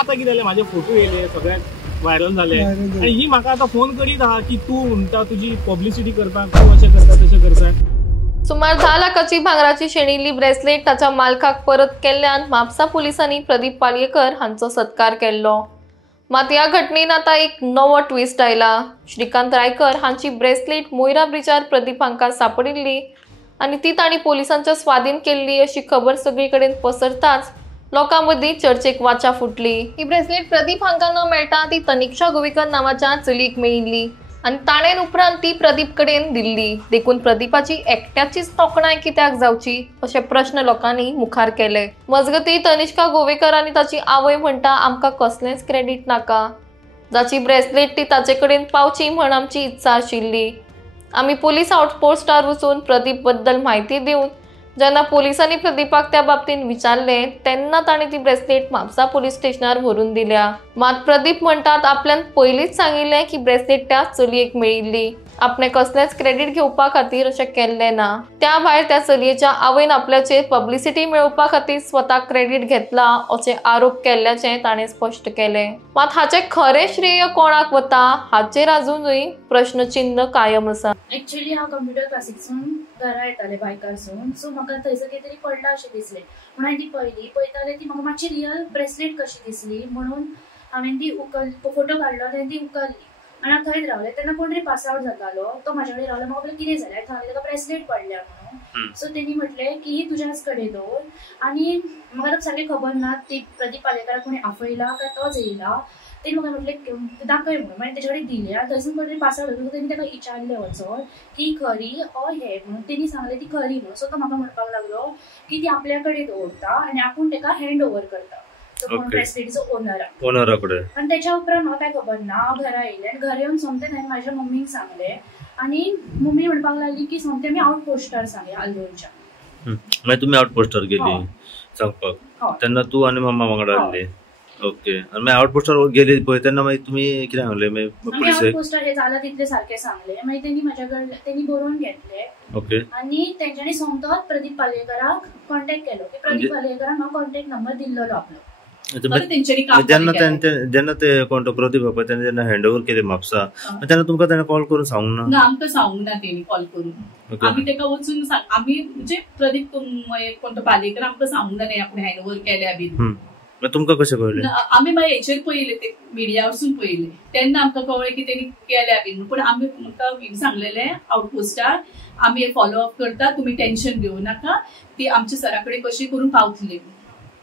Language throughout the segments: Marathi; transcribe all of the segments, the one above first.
आता कितें जालें म्हाजे फोटो येयले सगळ्याक व्हायरल जाले आनी ही म्हाका आतां फोन करीत आहा की तूं म्हणटा तुजी पब्लिसिटी करपाक तूं अशें करता तशें करता। सुमार 10 लाखाची भांगराची शेणिल्ली ब्रेसलेट ताच्या मालकाक परत केल्ल्यान म्हापसा पोलिसांनी प्रदीप पालयेकर हांचो सत्कार केल्लो। मात ह्या घटनेन आता एक नवो ट्विस्ट आयला। श्रीकांत रायकर हांची ब्रेसलेट मोयरा ब्रिजार प्रदीप हांका सापडिल्ली आनी ती तांणी पोलिसांच्या स्वाधीन केल्ली अशी खबर सगळीकडेन पसरताच लोकां मदीं चर्चेक वाचा फुटली। ही ब्रेसलेट प्रदीप हांका न मेळटा ती तनिक्षा गोवेकर नांवाच्या चलयेक मेळिल्ली आनी ताणेन उपरांत ती प्रदीप कडेन दिल्ली। देखून प्रदीपाची एकट्याचीच तोखणाय कित्याक जावची अशे प्रश्न लोकांनी मुखार केले। मजगती तनिष्का गोवेकर आनी ताची आवय म्हणटा आमकां कसलेंच क्रेडीट नाका, जाची ब्रेसलेट ती ताचे कडेन पावची म्हण आमची इत्सा आशिल्ली। आमी पुलीस आउटपोस्टार वचून प्रदीप बद्दल म्हायती दिवन जेन्ना पोलिसांनी प्रदीपाक त्या बाबतीन विचारले तेन्ना ताणें ती ब्रेसलेट म्हापसा पोलीस स्टेशनार व्हरून दिल्या। मात प्रदीप म्हणटात आपल्यान पयलींच सांगिल्लें की ब्रेसलेट त्या चलयेक मेळिल्ली, आपणे कसलेंच क्रेडीट घेवपा खातीर अशें केल्लें ना। त्या भायर त्या चलयेच्या आवयन आपल्याचेर पब्लिसिटी मेळोवपा खातीर स्वताक क्रेडीट घेतला अशे आरोप केल्ल्याचें ताणें स्पश्ट केलें। मात हाचें खरें श्रेय कोणाक वता हाचेर अजूनय प्रश्नचिन्ह कायम आसा। एक्चुअली हांव कंप्युटर क्लासीकसून घरा येतालें बायकारसून, सो म्हाका थंयसर कितें तरी पडला अशें दिसलें म्हणून हांवें ती पळयतालें ती म्हाका मातशी रियल ब्रेसलेट कशी दिसली म्हणून हांवें ती फोटो काडलो आनी ती उखल्ली आनी हांव थंयच रावलें। तेन्ना कोण तरी पास आउट जातालो, तो म्हाजे कडेन रावलो, म्हाका कितें जालें हांवें ताका ब्रेसलेट पडल्या म्हणून। सो तेणी म्हटलें की ही तुज्याच कडेन दवर आनी म्हाका आतां सारकें खबर ना ती प्रदीप पालयेकराक कोणी आफयला काय तोच येयला। तेणी म्हाका म्हटलें दाखय म्हणून, मागीर तेजे कडेन दिलें आनी थंयसून कोण तरी पास आउट जाता तेणी ताका विचारलें वचोन की खरी ओ हे म्हणून, तेणी सांगलें ती खरी म्हणून। सो तो म्हाका म्हणपाक लागलो की ती आपल्या कडेन दवरता आनी आपूण ताका हँड ओवर करता ब्रेसलेटीचो ओनरा कडेन। आनी तेच्या उपरांत म्हाका काय खबर ना, हांव घरा येयलें आनी घरा येवन सोमतें हांवें म्हाज्या मम्मीक सांगलें आनी मम्मी म्हणपाक लागली की सोमतें आमी आउटपोस्टार सांगया आलदोरच्या। मागीर तुमी आउटपोस्टार गेली सांगपाक, तेन्ना तूं आनी मम्मा वांगडा आसली? ओके। आनी मागीर आउटपोस्टार गेली पळय तेन्ना मागीर तुमी कितें सांगलें? मागीर आउटपोस्टार हे जाला तितलें सारकें सांगलें, मागीर तेणी म्हाज्या कडल्यान तेणी बरोवन घेतलें। ओके। आनी तेंच्यांनी सोमतोच प्रदीप पालयेकराक कॉन्टेक्ट केलो की प्रदीप पालयेकराक हांव कॉन्टेक्ट नंबर दिल्लो आपलो। जेन्ना ते कोण तो प्रदीप बाबा तेन्ना जेन्ना हँड ओवर केले म्हापसा तेन्ना तुमकां ताणें कॉल करून सांगूंक ना? ना, आमकां सांगूंक ना तेणी कॉल करून। आमी ताका वचून आमी म्हणजे प्रदीप कोण तो पालयेकर आमकां सांगूंक ना न्ही आपण हँड ओवर केल्या बीन। तुमकां कशें कळलें? आमी मागीर हेचेर पळयलें, ते मिडिया वरसून पळयलें तेन्ना आमकां कळ्ळें की तेणी केल्या बीन। पूण आमी म्हाका सांगलेलें आउटपोस्टार आमी फॉलो अप करता, तुमी टेन्शन घेवं नाका, ती आमच्या सरा कडेन कशी करून पावतली,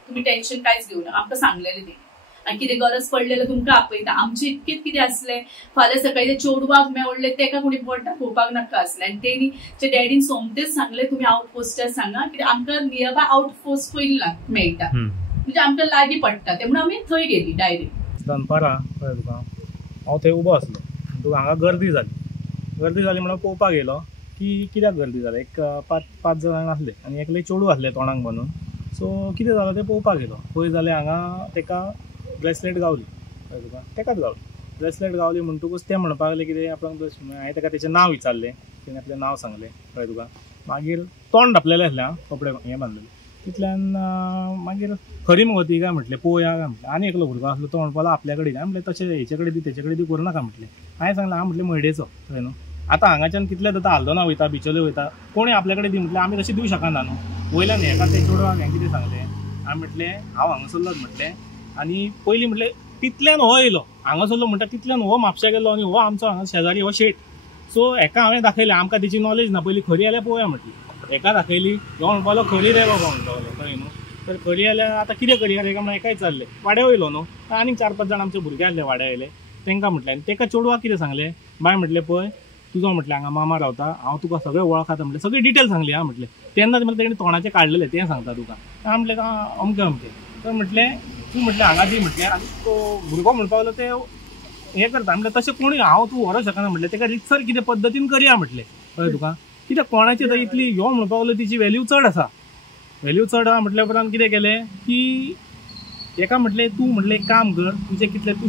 तुम्ही टेन्शन कांयच घेवं नाका, आमकां सांगलेलें तेणी। आनी कितें गरज पडलें जाल्यार तुमकां आपयता। आमचें इतकेंच कितें आसलें, फाल्यां सकाळीं ते चेडवाक मेवळ्ळें तेका कोणी बोट दाखोवपाक नाका आसलें आनी तेणी ते डॅडीन सोमतेच सांगलें तुमी आउटपोस्टार सांगा कित्याक आमकां नियर बाय आउटपोस्ट पयली मेळटा म्हणजे आमकां लागीं पडटा, ते म्हणून आमी थंय गेली डायरेक्ट। दनपारां कळ्ळें तुका, हांव थंय उबो आसलो, तुका हांगा गर्दी जाली म्हणून पळोवपाक गेलो की कित्याक गर्दी जाली। एक 5 जाण आसले आनी एकले चेडूं आसलें तोंडाक बांदून। सो कितें जालें तें पळोवपाक गेलो, पळय जाल्यार हांगा ताका ब्रेसलेट गावली, कळ्ळें तुका, ताकाच गावली ब्रेसलेट गावली म्हणटकूच तें म्हणपाक लागलें कितें आपणाक हांवें ताका तेचें नांव विचारलें, तेणें आपलें नांव सांगलें, कळ्ळें तुका। मागीर तोंड धापलेलें आसलें, हांव कपडे हें बांदलेले, तितल्यान मागीर खरी मुगो ती काय म्हटलें पळोवया काय म्हटलें। आनी एकलो भुरगो आसलो तो म्हणपाक लागलो आपल्या कडेन काय म्हटलें, तशें हेचे कडेन दी तेचे कडेन दी करूं नाका म्हटलें। हांवें सांगलें हांव म्हटलें मयडेचो, कळ्ळें न्हू, आतां हांगाच्यान कितले जाता आल्दोना वयता, बिचोले वयता, कोणी आपल्या कडेन दी म्हटलें आमी तशें दिवं शकना न्हू। वयल्यान हेका ते चेडवाक हें कितें सांगलें, हांवें म्हटलें हांव हांगासरलोच म्हटलें। आनी पयलीं म्हटलें तितल्यान हो येयलो हांगासरलो म्हणटा, तितल्यान हो म्हापशा गेलो आनी हो आमचो हांगा शेजारी हो शेट। सो हेका हांवें दाखयलें, आमकां तेची नॉलेज ना, पयलीं खरी जाल्यार पळोवया म्हटलें। हेका दाखयली, हो म्हणपाक लागलो खरी रे बाबा म्हणटालो, कळ्ळें न्हू। तर खरी जाल्यार आतां कितें करया हेका म्हणून हेकाय चाललें, वाड्या वयलो न्हू, आनीक 4-5 जाण आमचे भुरगे आसले वाड्या येयले, तांकां म्हटलें। आनी ताका चेडवाक कितें सांगलें, बाय म्हटलें पळय तुजो म्हटलें हांगा मामा रावता, हांव तुका सगळें वळखता म्हटलें, सगळी डिटेल सांगली हां म्हटलें। तेन्ना तेणें तोंडाचें काडलेलें तें सांगता तुका। हांव म्हटलें अमकें अमकें। तर म्हटलें तूं म्हटलें हांगा दी म्हटलें। आनी तो भुरगो म्हणपाक लागलो तें हें करता म्हटलें, तशें कोणी हांव तूं व्हरोंक शकना म्हटलें, ताका रितसर कितें पद्दतीन करया म्हटलें, कळ्ळें तुका। कित्याक कोणाची आतां इतली ह्यो म्हणपाक लागलो तिची वॅल्यू चड आसा, वॅल्यू चड आहा म्हटल्या उपरांत कितें केलें की एका म्हटलें तूं म्हटलें एक काम कर, तुजें कितलें तूं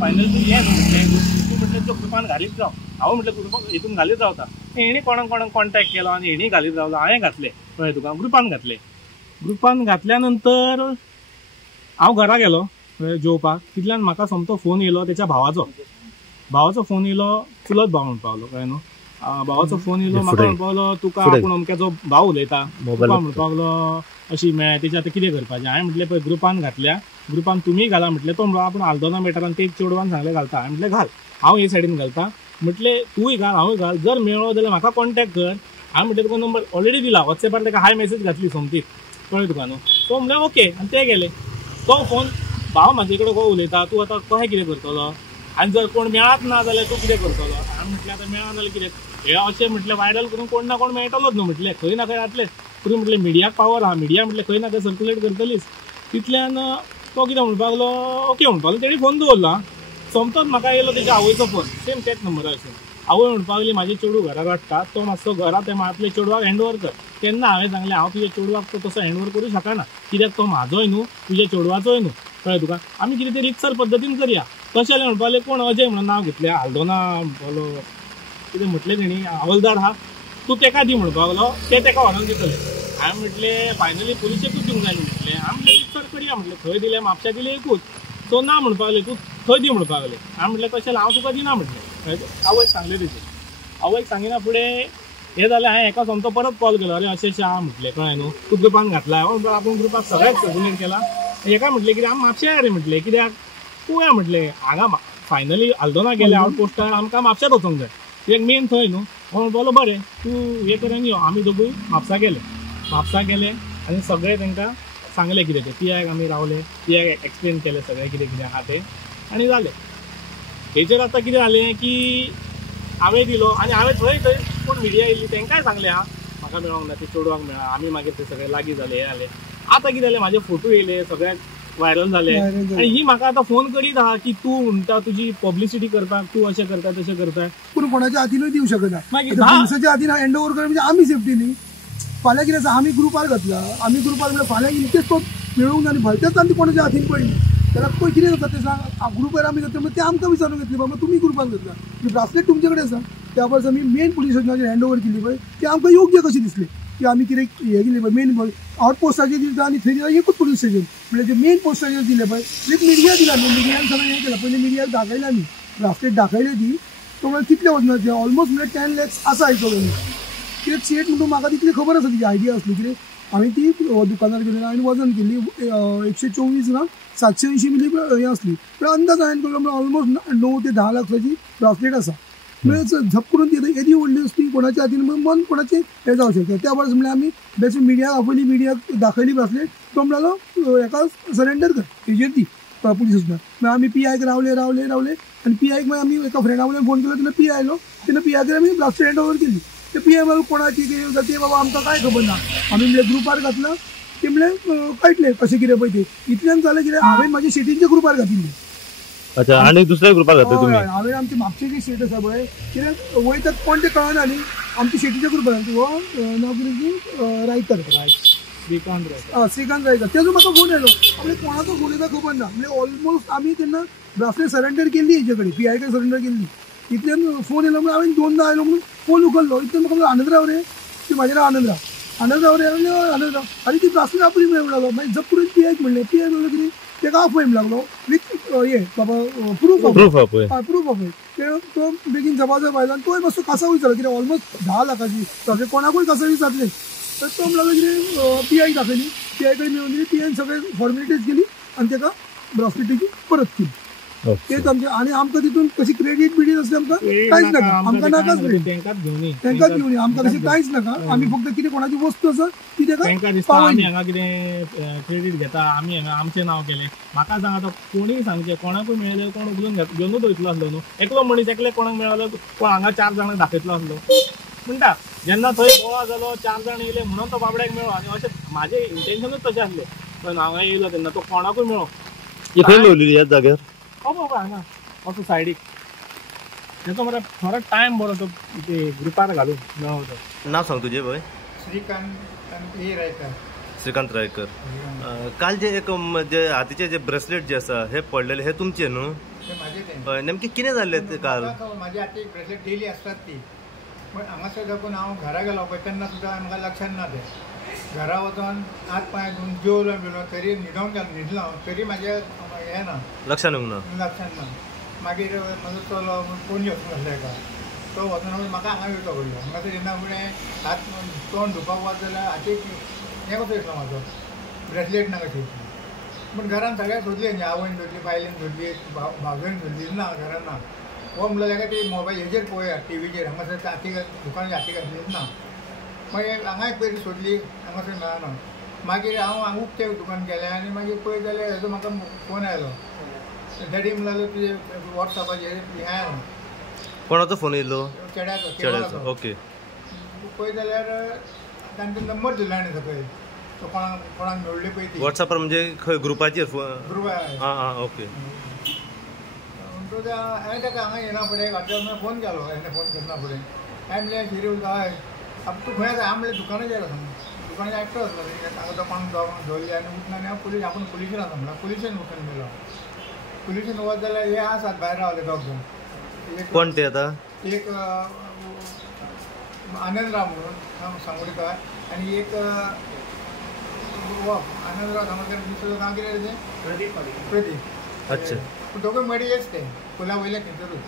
फायनल तूं हें न्हू म्हटलें, तूं म्हटलें तो ग्रुपान घालीत राव। हांव म्हटलें ग्रुपाक हितून घालीत रावता। हेणी कोणाक कॉन्टॅक्ट केलो आनी हेणी घालीत रावलो, हांवें घातलें, कळ्ळें तुका, ग्रुपान घातलें। ग्रुपान घातल्या नंतर हांव घरा गेलो, जेवपाक तितल्यान म्हाका समतो फोन येयलो त्याच्या भावाचो फोन येयलो, चुलत भाव म्हणून पावलो कळ्ळें न्हू. भावाचो फोन येयलो म्हाका म्हणून पावलो तुका आपूण अमक्याचो भाव उलयता तुका म्हणून पावलो अशी मेळ तेचे आतां कितें करपाचें. हांवें म्हटलें पळय ग्रुपान घातल्या, ग्रुपान तुमी घाला म्हटलें. तो म्हणलो आपूण आल्दोना मॅटरान ते चेडवान सांगलें घालता. हांवें म्हटलें घाल, हांव हे सायडीन घालता. म्हटलें तूंय घाल हांवूय घाल, जर मेळ्ळो जाल्यार म्हाका कॉन्टॅक्ट कर. हांवें म्हटलें तुका नंबर ऑलरेडी दिला, वॉट्सॅपार ताका हाय मेसेज घातली सोमतीक कळ्ळें तुका न्हू. तो म्हणलें ओके आनी ते गेले. तो फोन भाव म्हाजे कडेन खंय उलयता, तूं आतां कशें कितें करतलो आनी जर कोण मेळत ना जाल्यार तूं कितें करतलो. हांवें म्हटलें आतां मेळना जाल्यार कितें, हे अशें म्हटलें वायरल करून कोण ना कोण मेळटलोच न्हू म्हटलें, खंय ना खंय जातलें. तरी म्हटलें मिडियाक पावर आहा, मिडिया म्हटलें खंय ना खंय सर्क्युलेट करतलीच. तितल्यान तो कितें म्हणपाक लागलो ओके म्हणपाक लागलो. तेणी फोन दवरलो आं. सोमतोच म्हाका येयलो तेच्या आवयचो फोन, सेम तेच नंबरार अशें. आवय म्हणपाक लागली म्हाजे चेडूं घरा काडटा, तो मातसो घरा ते मातले चेडवाक हँडओवर कर. तेन्ना हांवें सांगलें हांव तुज्या चेडवाक तो तसो हँडओवर करूं शकना, कित्याक तो म्हाजोय न्हू तुज्या चेडवाचोय न्हू कळ्ळें तुका. आमी कितें तरी रिक्सर पद्दतीन करया. तशें जाल्यार म्हणपाक लागलें कोण अजय म्हणून नांव घेतलें, आल्दोना म्हणपालो कितें म्हटलें तेणी हवलदार आहा, तूं तेका दी म्हणपाक लागलो. ते तेका व्हरोन दितले. हांवें म्हटलें फायनली पुलिशेकूच दिवंक जाय म्हटलें. हांवें म्हटलें रिक्सर करया म्हटलें, थंय दिलें म्हापशा दिलें एकूच. तो ना म्हणपाक लागलें तूं थंय दी म्हणपाक लागलें. हांवें म्हटलें तशें हांव तुका दिना म्हटलें. आवयक सांगलें तेजें. आवयक सांगिना फुडें हें जालें. हांवें एका समतो परत कॉल केलो, अरे अशें आहा म्हटलें कळ्ळें न्हू, तूं ग्रुपान घातला. आपूण ग्रुपाक सगळ्याक सर्क्युलेट केला. हेका म्हटलें कितें आमी म्हापशा या रे म्हटलें, कित्याक पळोवया म्हटलें हांगा फायनली आल्दोना गेले आउटपोस्टार आमकां म्हापशाच वचोंक जाय, कित्याक मेन थंय न्हू. म्हणपालो बरें तूं हें कर आनी यो. आमी दोगूय म्हापसा गेले आनी सगळें तांकां सांगलें कितें तें. पियाक आमी रावले, पियाक एक्सप्लेन केलें सगळें कितें कितें आहा तें आनी जालें. हेचेर आतां कितें जालें की हांवें दिलो आनी हांवें थंय कोण मिडिया येयल्ली तांकांय सांगलें आहा म्हाका मेळोंक ना, ते चेडवाक मेळ्ळा. आमी मागीर ते सगळें लागीं जालें हें जालें. आतां कितें जालें म्हाजे फोटो येयले, सगळ्याक व्हायरल जाले आनी ही म्हाका आतां फोन करीत आहा की तूं म्हणटा तुजी पब्लिसिटी करपाक तूं अशें करता तशें करता. पूण कोणाच्या हातीनूय दिवं शकना. मागीर पुलिसाच्या हातीन हँड ओव्हर करप म्हणजे आमी सेफ्टी न्ही. फाल्यां कितें आसा आमी ग्रुपार घातला, आमी ग्रुपार म्हणजे फाल्यां इनकेस तो मेळूंक ना आनी भलतेच आनी कोणाच्या हातीन पडली जाल्यार पळय कितें जाता तें सांग. ग्रुपार आमी घातले ते आमकां विचारून घेतली बाबा तुमी ग्रुपान घातला, ब्रासलेट तुमचे कडेन आसा. त्या वर्स आमी मेन पुलीस स्टेशनाचेर हँड ओव्हर केली पळय ते आमकां योग्य कशी दिसली की आमी कितें हें केलें पळय मेन आउटपोस्टाचेर दिता आनी थंय दिता एकूच पुलीस स्टेशन म्हणजे जे मेन पोस्टाचेर दिलें पळय एक मिडिया दिला. मिडियान सगळें हें केलां. पयलीं मिडियाक दाखयलें आमी ब्रासलेट दाखयलें ती तो म्हणल्यार कितले वजनाचें ऑलमोस्ट म्हणजे 10 lakhs आसा हिशोब. कित्याक सेट म्हणून म्हाका तितली खबर आसा तिची आयडिया असली कितें. हांवें ती दुकानार गेली हांवें वजन केली 124 ना 780 मिली हें असली. पण अंदाज हांवें केलो म्हणल्यार ऑलमोस्ट 9 ते 10 लाखाची ब्रासलेट आसा. म्हणजे झप करून ती येदी व्हडली असती कोणाच्या हातीन मन कोणाचें हें जावं शकता. त्या वर्स म्हणल्यार आमी बेस्ट मिडियाक आपयली, मिडियाक दाखयली ब्रासलेट. तो म्हणलो हेका सरेंडर कर हेजेर ती पुलीस स्टेशनार. मागीर आमी PIक रावले आनी PIक मागीर आमी एका फ्रेंडा कडल्यान फोन केलो तेन्ना PI आयलो. तेन्ना PIक आमी ब्रासलेट हँड ओव्हर केली. ते PI मागीर कोणाची कितें ते बाबा आमकां कांय खबर ना. आमी म्हणजे ग्रुपार घातला ते म्हणलें कळटलें कशें कितें पळय तें. इतल्यान जालें कितें हांवें म्हाज्या शेटीच्या ग्रुपार घातिल्ली. अच्छा आणि दुसऱ्या ग्रुपार घातले तुम्ही. हांवें आमची म्हापशेची शेट आसा पळय कित्याक वयतात कोण तें कळना न्ही. आमची शेटीच्या ग्रुपार हो नांव कितें रायकर श्रीकांत रायकर. तेजो म्हाका फोन येयलो. म्हणजे कोणाचो फोन येता खबर ना. म्हणजे ऑलमोस्ट आमी तेन्ना ब्रासलेट सरेंडर केल्ली हेजे कडेन PI कडेन सरेंडर केल्ली. इतल्यान फोन येयलो म्हणून हांवें 2दा आयलो म्हणून फोन उखल्लो. इतल्यान म्हाका आनंदराव रे ती म्हाजें नांव आनंदराव रे आनंदराव आनी ती ब्रासलेट आपली मेळूंक लागलो. मागीर जप करून PIक म्हणलें. PI म्हणलें कितें तेका ऑफ येवंक लागलो विथ हे बाबा प्रूफ ऑफ तो बेगीन जबाब आयलो आनी तो मातसो कासाव विचारलो कितें ऑलमोस्ट 10 लाखाची सगळे कोणाकूय कासावी जातले. तर तो म्हणलो कितें PI दाखयली. PI कडेन मेळून दिली. PI सगळे फॉर्मेलिटीज केली आनी ताका ब्रासलेटीची परत केली. तेच आमचे आनी आमकां तितून कशी क्रेडीट बिडीट असली आमकां कांयच नाका. आमकां नाकाच तांकांच घेवन आमकां कशें कांयच नाका. आमी फक्त कितें कोणाची वस्तू आसा ती ताका आमी हांगा कितें क्रेडीट घेता आमी हांगा आमचें नांव केलें. म्हाका सांग आतां कोणीय सांगचें कोणाकूय मेळ्ळें कोण उलोवन घेवनूच वयतलो आसलो न्हू. एकलो मनीस एकले कोणाक मेळलो कोण हांगा 4 जाणांक दाखयतलो आसलो म्हणटा. जेन्ना थंय गोवा जालो 4 जाण येयले म्हणून तो बाबड्याक मेळ्ळो आनी अशें म्हाजें इंटेन्शनूच तशें आसलें. पण हांगा येयलो तेन्ना तो कोणाकूय मेळ्ळो. खंय मेळ्ळी ह्याच जाग्यार बाबा हांगा असो सायडीक तेचो मरे खरोच टायम बरो तो ते ग्रुपार घालून मेळ्ळो. नाव सांग तुजें पळय. श्रीकांत रायकर. काल जे एक जे हातीचे जे ब्रेसलेट जे आसा हे पडलेले हे तुमचे न्हू. नेमके कितें जाल्लें ते काल. म्हाज्या हातीक ब्रेसलेट डेली आसतात ती. पण हांगासर साकून हांव घरा गेलो पळय तेन्ना सुद्दां म्हाका लक्षात ना तें. घरा वचून हात पांय धुवन जेवलो बिवलो तरी न्हिदलो तरी म्हाजे हें ना लक्षात येवंक ना. लक्षात ना. मागीर म्हाजो चलो पणजे वचून आसलो एका तो वचून म्हाका हांगा येवचो पडलो. म्हाका जेन्ना फुडें हात तोंड धुवपाक वच जाल्यार हातीक हें कसो येतलो म्हाजो ब्रेसलेट ना कशी. पूण घरान सगळ्या सोदली न्ही आवयन सोदली बायलेन सोदली भावजयन सोदली ना घरान ना. हो म्हणलो ताका ती मोबायल हेजेर पळोवया टीव्हीचेर हांगासर हातीक दुकानाच्या हातीक घातलीच ना. मागीर हांगाय पयलीं सोदली हांगासर मेळना. मागीर हांव उक्तें दुकान गेलें आनी मागीर पळयत जाल्यार हेजो म्हाका फोन आयलो. डॅडी म्हणलो तुजे वॉट्सॅपाचेर हें आयलां. कोणाचो फोन येयलो? चेड्याचो. ओके. पळयत जाल्यार तांचो नंबर दिलो आनी सकयल तो कोणाक मेळ्ळी पळय ती. वॉट्सॅपार म्हणजे खंय ग्रुपाचेर? ग्रुपार. आं ओके. हांवें ताका हांगा येना फुडें फाटल्यान फोन केलो. हांवें फोन करना फुडें हांवें म्हणलें शिरी उलता हय तूं खंय आसा? हांव म्हणलें दुकानाचेर आसा. दुकानाचेर एकटो आसलो ताका तो कोणाक दवरली आनी उठना आनी हांव पुलीस आपूण पुलिशेन आसा म्हणल्यार पुलिशेन वचून गेलो. पुलिशेन वच जाल्यार हे आसात भायर रावले दोग जाण. कोण ते आतां? एक आनंदराव म्हणून सांगोडकार आनी एक आनंदराव सांगोडकार दुसरो नांव कितें तें प्रदीप. अच्छा. दोगूय मडीच ते पुला वयले थंयसरूच.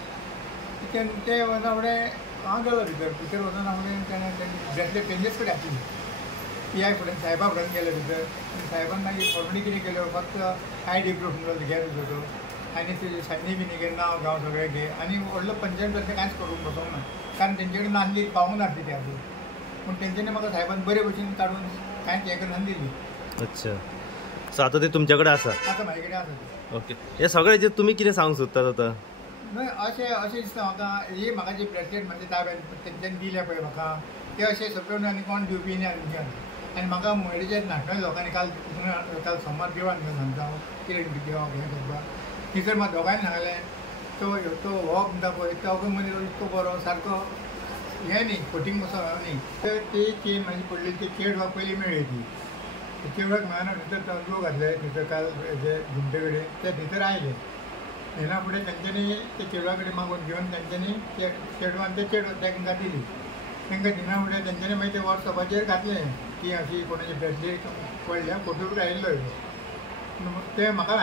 ते वचना फुडें हांव गेलो भितर वचून हांवें ब्रेसलेट तेंचेच कडेन घातली. PI फुडें साहेबा फुडें गेले भितर आनी साहेबान मागीर फॉर्मली कितें केलें फक्त ID प्रूफ म्हणून घे तुजो आनी तुजे सायनी बिनी घे नांव गांव सगळें घे आनी व्हडलो पंचायत तशें कांयच करूंक बसोंक ना कारण तेंचे कडेन नासली पावूंक नासली ती आजून. पूण तेंच्यांनी म्हाका साहेबान बरे भशेन काडून कांयच हें करून दिली. अच्छा. सो आतां ते तुमच्या कडेन आसा? आतां म्हाजे कडेन आसा. ओके. हे सगळे जे तुमी कितें सांगूंक सोदतात आतां? अशें दिसता म्हाका ही म्हाका जी ब्रेसलेट म्हणजे ताब्यान तेंच्यांनी दिल्या पळय म्हाका ते अशें सगळें आनी कोण दिवपी न्ही आनी म्हाका मडीचेर नाटक लोकांनी काल सोमार देवळान घेवन सांगता हांव कितें देवप हें करपाक. थंयसर म्हाका दोगांयनी सांगलें तो हो म्हणटा पळय तो मनीस इतको बरो सारको हें न्ही फोटींग बसो न्ही. तर ती चेन म्हाजी पडली ती चेड पयलीं मेळ्ळी ती चेडवाक मेळना भितर लोक घातले थंयसर काल हेजे घुमटे कडेन ते भितर आयले. येना फुडें तेंच्यांनी ते चेडवा कडेन मागून घेवन तेंच्यांनी चेडवान ते तांकां दिली. तांकां दिना फुडें तेंच्यांनी मागीर ते वॉट्सॅपाचेर घातलें की अशी कोणाची ब्रेसलेट पडल्या फोटो बी आयिल्लो ते म्हाका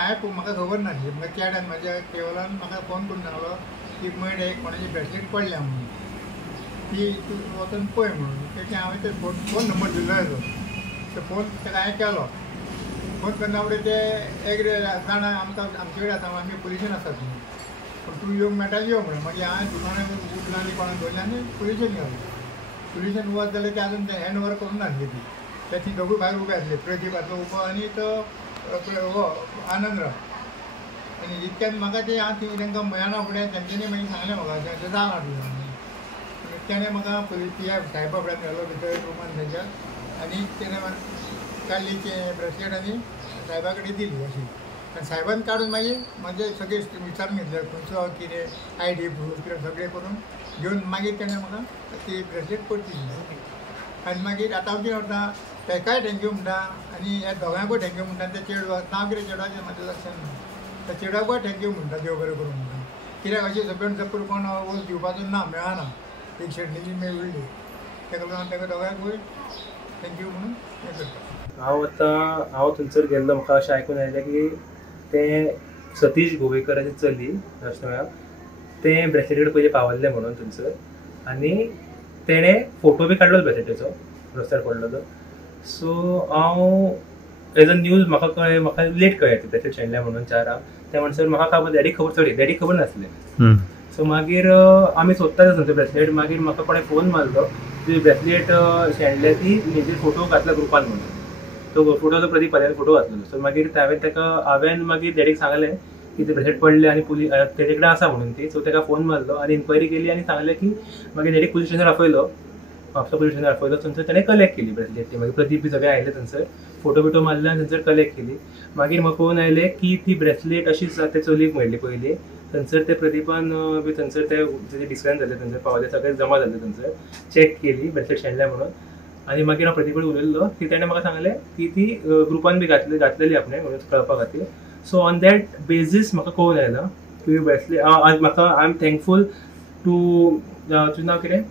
खबर नासली. म्हाका चेड्यान म्हाज्या टेबलान म्हाका फोन करून सांगलो की मॅड एक कोणाची ब्रेसलेट पडल्या म्हणून ती तूं वचून पळय म्हणून. तेचे हांवें ते फोन नंबर दिल्लो हेजो तो फोन ताका हांवें केलो. फोन करना फुडें ते एक जाणा आमचे कडेन आसा आमी पुलिशेन आसात न्ही पूण तूं येवंक मेळटा यो म्हणून मागीर हांवें दुकानान उठला आनी कोणाक धरलें आनी पुलिशेन गेलो. पुलिशेन वच जाल्यार ते आजून ते हँड ओवर करूंक नासली ती ती दोगूय भायर उबे आसले प्रदीप आसलो उबो आनी तो हो आनंदराव. आनी इतक्यान म्हाका ते हांव थंय तांकां मेळना फुडें तेंच्यांनी मागीर सांगलें म्हाका तें जालां तुवें. तेणें म्हाका PI साहेबा फुड्यान गेलो भितर रुमान तेंच्या आनी तेणें काडली ब्रेसलेट आनी साहेबा कडेन दिली अशी. आनी साहेबान काडून मागीर म्हाजे सगळे विचारून घेतले खंयचो कितें ID प्रूफ कितें सगळें करून घेवन मागीर तेणें म्हाका ती ब्रेसलेट पडली. आनी मागीर आतां हांव कितें करता तेकाय थँक्यू म्हणटा आनी ह्या दोगांयकूय थँक्यू म्हणटा. ते चेडवा नांव कितें चेडवाचें म्हाजें लक्षांत ना. त्या चेडवाकूय थँक्यू म्हणटा देव बरें करूं म्हणटा. कित्याक अशें सगळें कोण वस्त दिवपाचो ना मेळना एक शेटणीची मेळ्ळी ताका लागून ताका दोगांयकूय थँक्यू म्हणून हें करता. हांव थंयसर गेल्लो म्हाका अशें आयकून आयलें की ते सतीश गोवेकराची चली रस्त्यार ते ब्रेसलेट पयलीं पावल्ले म्हणून थंयसर आनी तेणें फोटो बी काडलो ब्रेसलेटीचो रस्त्यार पडलेलो. सो हांव एज अ न्यूज म्हाका लेट कळ्ळें ब्रेसलेट शेणलें म्हणून 4 त्या म्हणसर म्हाका डॅडीक खबर नासलें. सो मागीर आमी सोदताच थंयसर ब्रेसलेट. मागीर म्हाका कोणें फोन मारलो तुजी ब्रेसलेट शेणल्या ती हेजेर फोटो घातला ग्रुपान म्हणून. तो फोटो प्रदीप पाल्यान फोटो घातलेलो. सो मागीर हांवें मागीर डॅडीक सांगलें की ते ब्रेसलेट पडले आनी तेजे कडेन आसा म्हणून ती. सो ताका फोन मारलो आनी इन्क्वायरी केली आनी सांगलें की मागीर डॅडीक पुलीस स्टेशनार आपयलो म्हापसा पुलीस स्टेशनार आपयलो. थंयसर ताणें कलेक्ट केली ब्रेसलेट. ती मागीर प्रदीप बी सगळे आयले थंयसर फोटो बिटो मारले आनी थंयसर कलेक्ट केली. मागीर म्हाका फोन आयले की ती ब्रेसलेट अशीच ते चलयेक मेळ्ळी पयलीं. थंयसर ते प्रदीपान बी थंयसर ते डिस्कशन जालें थंयसर पावले सगळे जमा जाले थंयसर चॅक केली ब्रेसलेट शेणल्या म्हणून. आनी मागीर हांव प्रदीप कडेन उलयल्लो की ताणें म्हाका सांगलें की ती ग्रुपान बी घातलेली आपणें म्हणून कळपा खातीर. सो ऑन दॅट बेजीस म्हाका कळून आयला की ब्रेसलेट म्हाका आय एम थँकफूल टू तुजें नांव कितें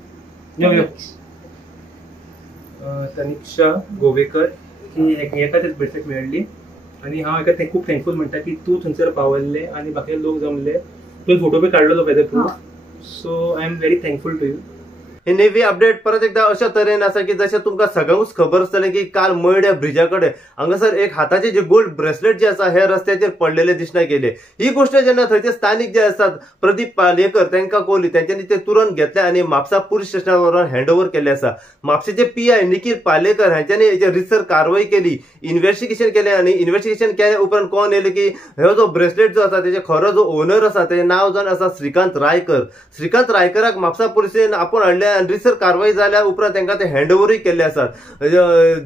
तनिक्षा गोवेकर की एका तेच ब्रेसलेट मेळ्ळी आणि हांव एका खूप थँकफूल म्हणटा की तूं थंयसर पावल्ले आणि बाकी लोक जमले, तुवें फोटो बी काडलेलो पळय proof, so I am very thankful to you. हे नेव्ही अपडेट परत एकदा अशा तरेन आसा की जशें तुमकां सगळ्यांकूच खबर आसतलें की काल मयड्या ब्रिजा कडेन हांगासर एक हाताचे जे गोल्ड ब्रेसलेट जे आसा हे रस्त्याचेर पडलेले दिसना गेले. ही गोष्ट जेन्ना थंयचे स्थानिक जे आसात प्रदीप पालयेकर तांकां कळली, तेंच्यांनी ते तुरंत घेतले आनी म्हापसा पुलीस स्टेशनार व्हरून हँड ओव्हर केले आसा. म्हापशेचे PI निखिल पालयेकर हांच्यांनी हेचेर रितसर कारवाई केली, इन्व्हेस्टिगेशन केलें आनी इन्व्हेस्टिगेशन केल्या उपरांत कळून येयलें की हो जो ब्रेसलेट जो आसा तेजे खरो जो ओनर आसा तेजें नांव जावन आसा श्रीकांत रायकर. श्रीकांत रायकराक म्हापसा पुलिसेन आपूण हाडले आनी रितसर कारवाई जाल्या उपरांत तांकां ते हँड ओव्हरूय केल्ले आसात.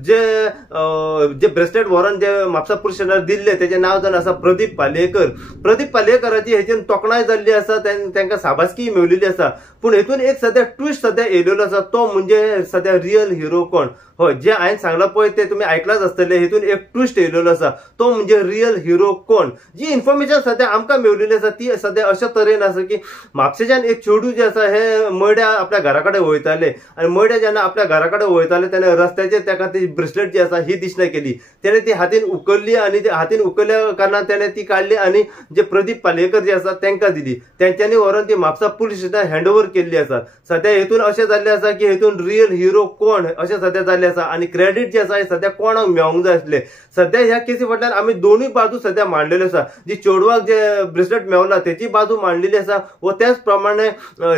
जे ब्रेसलेट व्हरून जे म्हापसा पुलीस स्टेशनार दिल्ले तेजें नांव जावन आसा प्रदीप पालयेकर. प्रदीप पालयेकराची हेचेर तोखणाय जाल्ली आसा, तांकां शाबासकी मेळिल्ली आसा. पूण हेतून एक सद्या ट्विस्ट सद्या येयलेलो आसा, तो म्हणजे सद्या रियल हिरो कोण. हय, जे हांवें सांगला पळय ते तुमी आयकलाच आसतले. हेतून एक ट्विस्ट येयलेलो आसा, तो म्हणजे रियल हिरो कोण. जी इन्फॉर्मेशन सद्या आमकां मेळिल्ली आसा ती सद्या अशा तरेन आसा की म्हापशेच्यान एक चेडूं जे आसा हे मयड्या आपल्या घरा कडेन वयताले आनी मयड्या जेन्ना आपल्या घरा कडेन वयताले तेन्ना रस्त्याचेर ताका ती ब्रेसलेट जी आसा ही दिसना गेली. तेणें ती हातीन उखल्ली आनी हातीन उखल्ल्या कारणान तेणें ती काडली आनी जे प्रदीप पालयेकर जे आसा तांकां दिली. तेंच्यांनी व्हरून ती म्हापसा पुलीस स्टेशनार हँड ओव्हर केल्ली आसा. सद्या हेतून अशें जाल्लें आसा की हेतून रियल हिरो कोण अशें सद्या जाल्लें आसा आनी क्रेडीट जे आसा हे सद्या कोणाक मेळोंक जाय आसलें. सद्या ह्या केसी फाटल्यान आमी दोनूय बाजू सद्या मांडलेल्यो आसा. जी चेडवाक जे ब्रेसलेट मेळला तेची बाजू मांडलेली आसा व त्याच प्रमाणे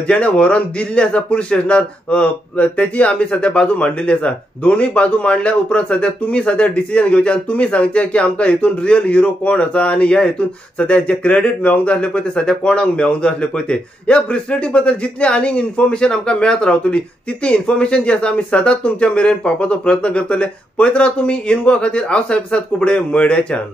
जेणे व्हरून दिल्ले आसा पुलीस स्टेशनार तेची आमी सद्या बाजू मांडलेली आसा. दोनूय बाजू मांडल्या उपरांत सद्या तुमी सद्या डिसिजन घेवचें आनी तुमी सांगचें की आमकां हेतून रियल हिरो कोण आसा आनी ह्या हेतून सद्या जे क्रेडीट मेळोंक जाय आसलें पळय ते सद्या कोणाक मेळोंक जाय आसलें पळय ते. ह्या ब्रेसलेटी बद्दल जितली आनीक इन्फॉर्मेशन आमकां मेळत रावतली तितली इन्फॉर्मेशन जी आसा आमी सदांच तुमच्या मेरेन पावपाचो प्रयत्न करतले. पळयत राव तुमी इनगो खातीर हांव साहेब कुबडे मयड्याच्यान.